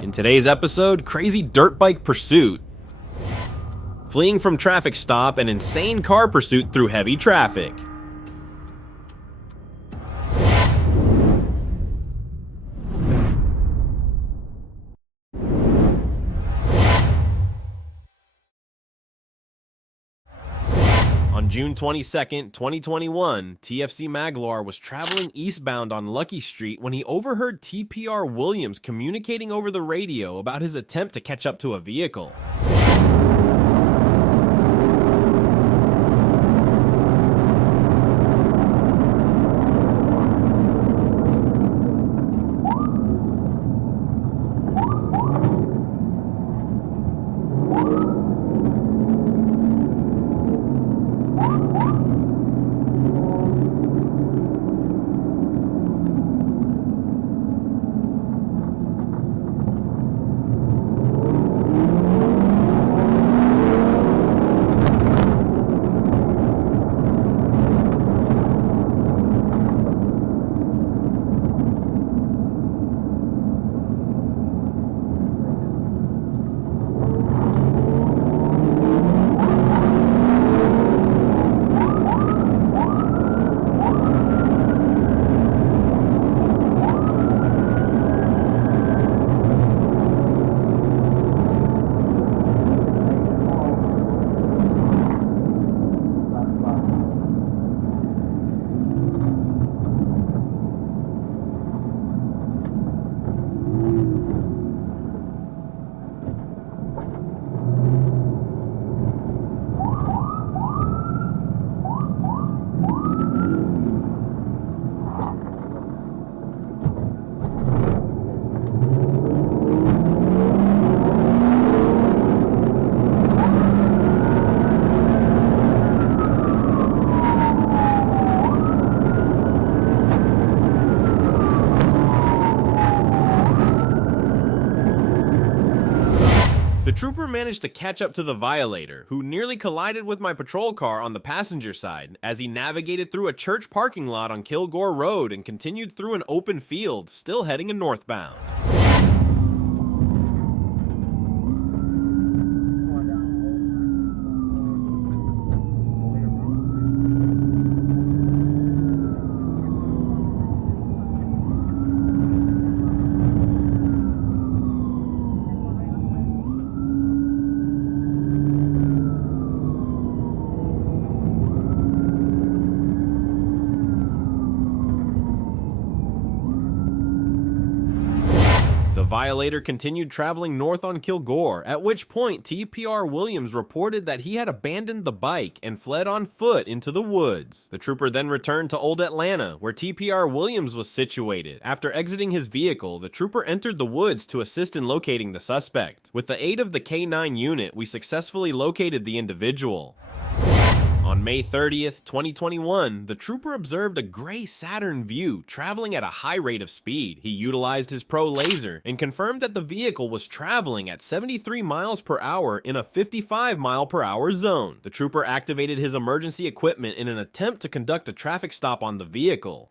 In today's episode, crazy dirt bike pursuit, fleeing from traffic stop, and insane car pursuit through heavy traffic. On June 22nd, 2021, TFC Maglar was traveling eastbound on Lucky Street when he overheard TPR Williams communicating over the radio about his attempt to catch up to a vehicle. The trooper managed to catch up to the violator, who nearly collided with my patrol car on the passenger side as he navigated through a church parking lot on Kilgore Road and continued through an open field, still heading northbound. The violator continued traveling north on Kilgore, at which point TPR Williams reported that he had abandoned the bike and fled on foot into the woods. The trooper then returned to Old Atlanta, where TPR Williams was situated. After exiting his vehicle, the trooper entered the woods to assist in locating the suspect. With the aid of the K9 unit, we successfully located the individual. On May 30th, 2021, the trooper observed a gray Saturn Vue traveling at a high rate of speed. He utilized his Pro Laser and confirmed that the vehicle was traveling at 73 miles per hour in a 55 mile per hour zone. The trooper activated his emergency equipment in an attempt to conduct a traffic stop on the vehicle.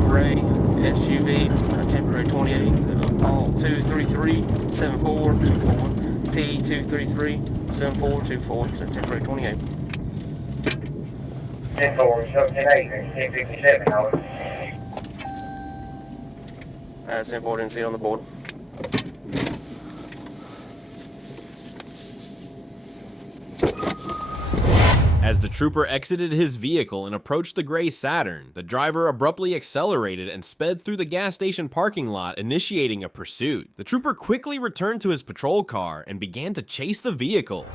Gray SUV, temporary 28, call 233-7424, P233-7424, temporary 28. 10-4, 17-8, 1057, hours. 10-4, didn't see it on the board. As the trooper exited his vehicle and approached the gray Saturn, the driver abruptly accelerated and sped through the gas station parking lot, initiating a pursuit. The trooper quickly returned to his patrol car and began to chase the vehicle.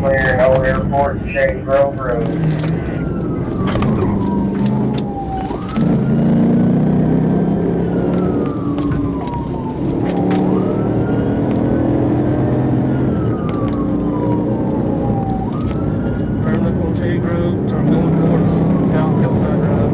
clear Near Old Airport and Shady Grove Road. Turn left on Shady Grove, turn going towards South Hillside Drive.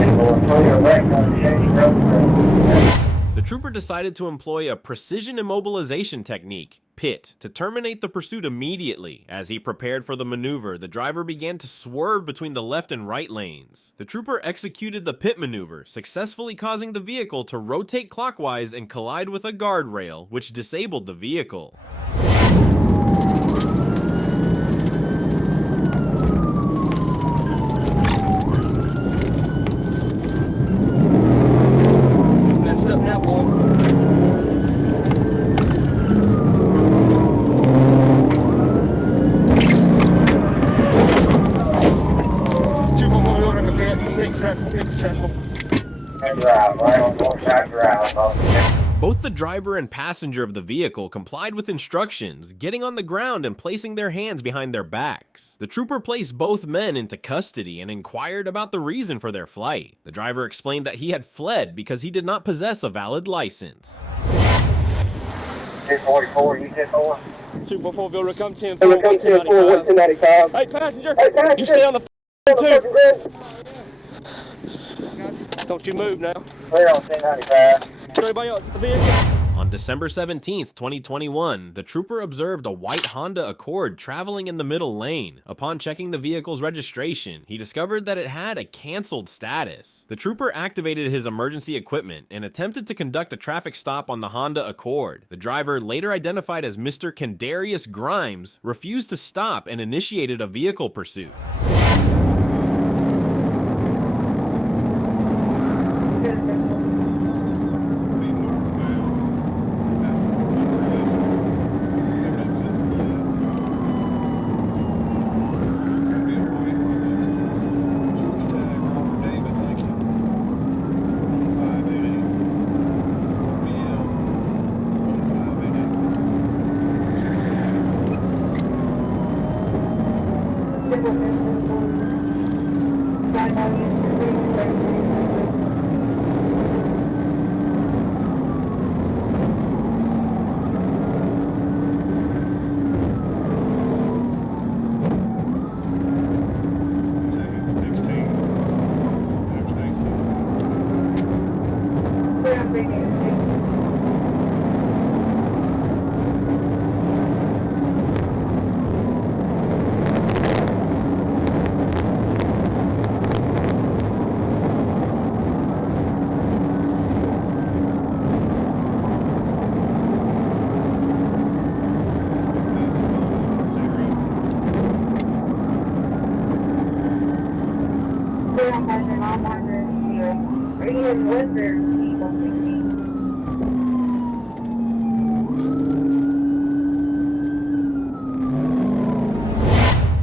And going further left on Shady Grove Road. The trooper decided to employ a precision immobilization technique, PIT, to terminate the pursuit immediately. As he prepared for the maneuver, the driver began to swerve between the left and right lanes. The trooper executed the PIT maneuver, successfully causing the vehicle to rotate clockwise and collide with a guardrail, which disabled the vehicle. Next up now, boy. Successful. And drive right on Northside Drive. Both the driver and passenger of the vehicle complied with instructions, getting on the ground and placing their hands behind their backs. The trooper placed both men into custody and inquired about the reason for their flight. The driver explained that he had fled because he did not possess a valid license. 244, you said 4? 244, Bill, come 10 Come 1095. Hey, passenger! Hey, passenger! You stay on the Two. Don't you move now. Clear on 1095. Everybody else at the vehicle. On December 17th, 2021, the trooper observed a white Honda Accord traveling in the middle lane. Upon checking the vehicle's registration, he discovered that it had a canceled status. The trooper activated his emergency equipment and attempted to conduct a traffic stop on the Honda Accord. The driver, later identified as Mr. Kendarius Grimes, refused to stop and initiated a vehicle pursuit.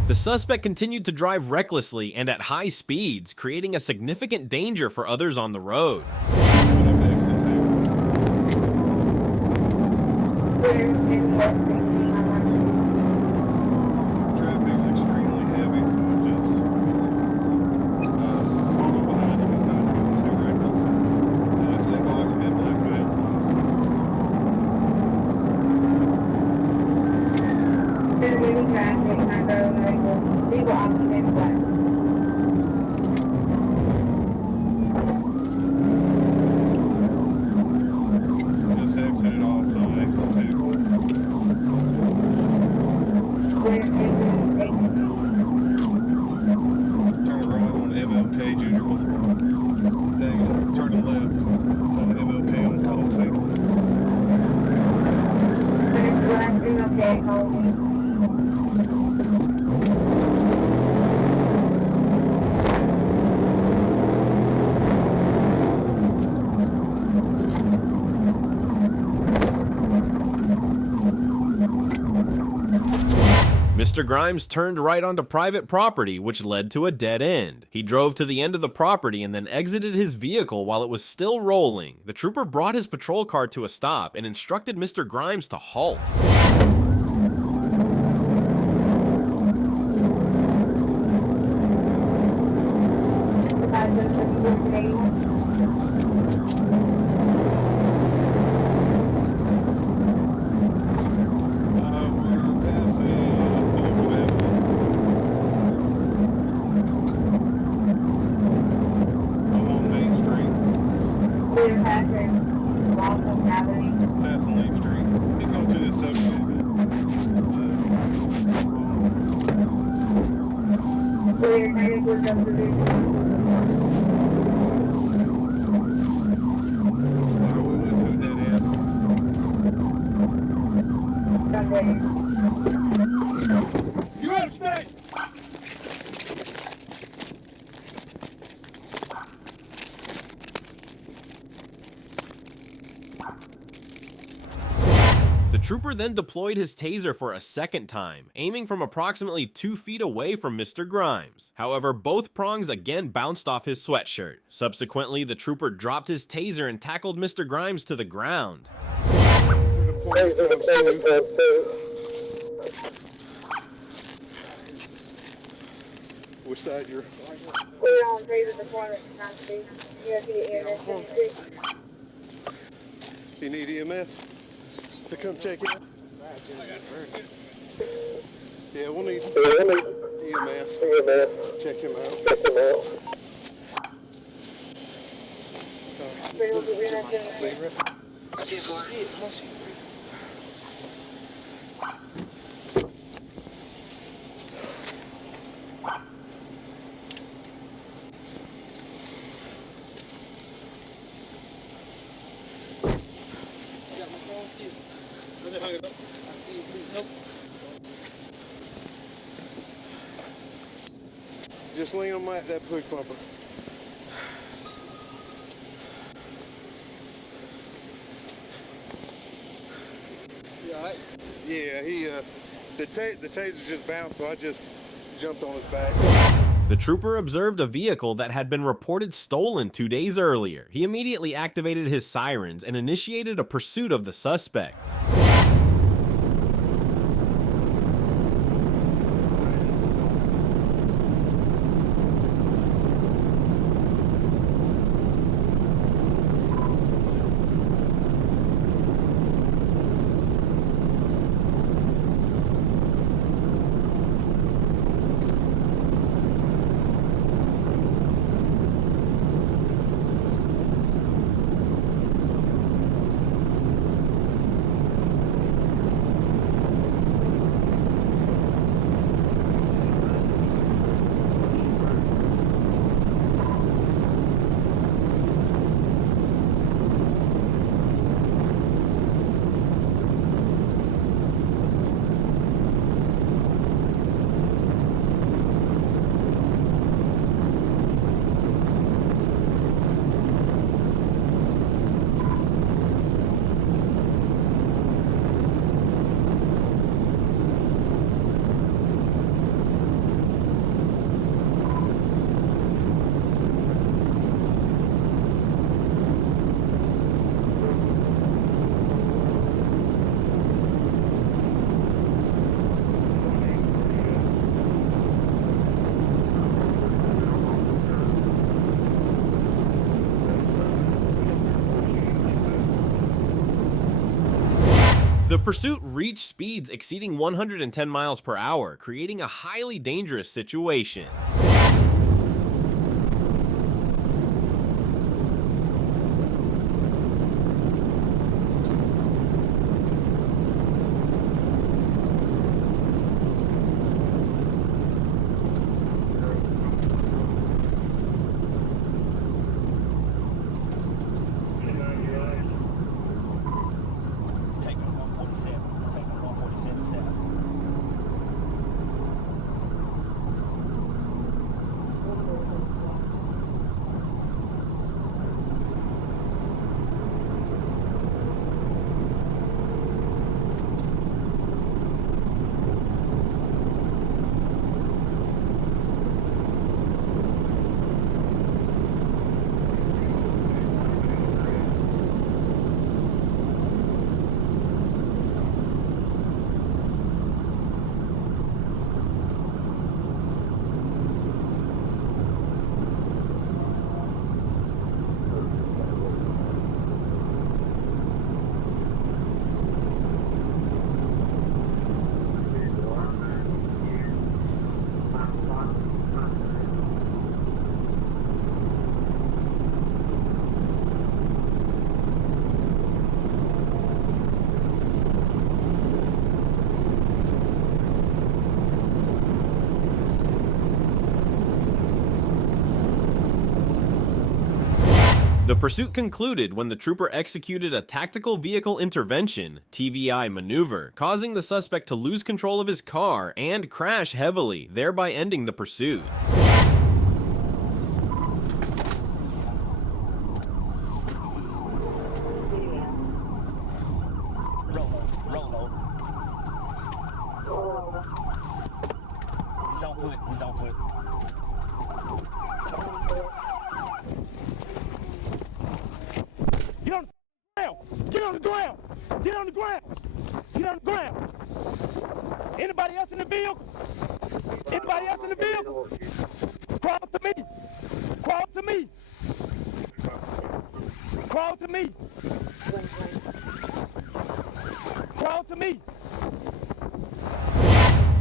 The suspect continued to drive recklessly and at high speeds, creating a significant danger for others on the road. Mr. Grimes turned right onto private property, which led to a dead end. He drove to the end of the property and then exited his vehicle while it was still rolling. The trooper brought his patrol car to a stop and instructed Mr. Grimes to halt. You understand? The trooper then deployed his taser for a second time, aiming from approximately 2 feet away from Mr. Grimes. However, both prongs again bounced off his sweatshirt. Subsequently, the trooper dropped his taser and tackled Mr. Grimes to the ground. Which side you're? We're on taser deployment. You guys need EMS. You need EMS to come check it? Yeah, we'll need EMS. Check him out. Just lean on that push bumper. You alright? Yeah, the taser just bounced, so I just jumped on his back. The trooper observed a vehicle that had been reported stolen 2 days earlier. He immediately activated his sirens and initiated a pursuit of the suspect. The pursuit reached speeds exceeding 110 miles per hour, creating a highly dangerous situation. The pursuit concluded when the trooper executed a tactical vehicle intervention (TVI) maneuver, causing the suspect to lose control of his car and crash heavily, thereby ending the pursuit. He's on foot. Get on the ground! Get on the ground! Get on the ground! Anybody else in the vehicle? Anybody else in the vehicle? Crawl to me! Crawl to me! Crawl to me! Crawl to me!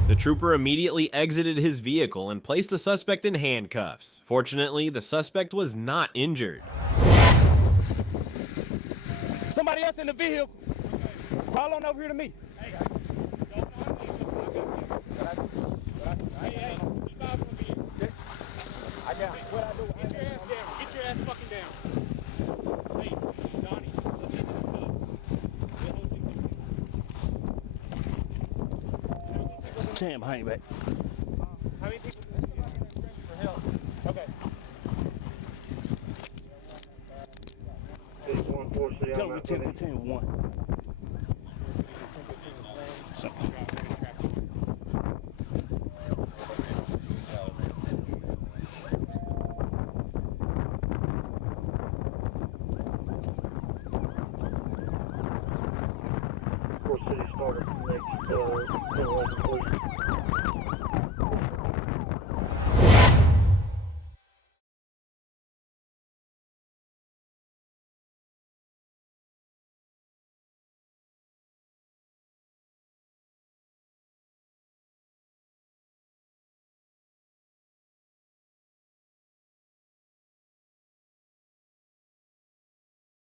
The trooper immediately exited his vehicle and placed the suspect in handcuffs. Fortunately, the suspect was not injured. Somebody else in the vehicle. Crawl on over here to me. I got what I do. Get your ass down. Get your ass fucking down. Hey, Donnie. Damn, hang back. How many people for help? Okay. Tell me 10-15 1. So.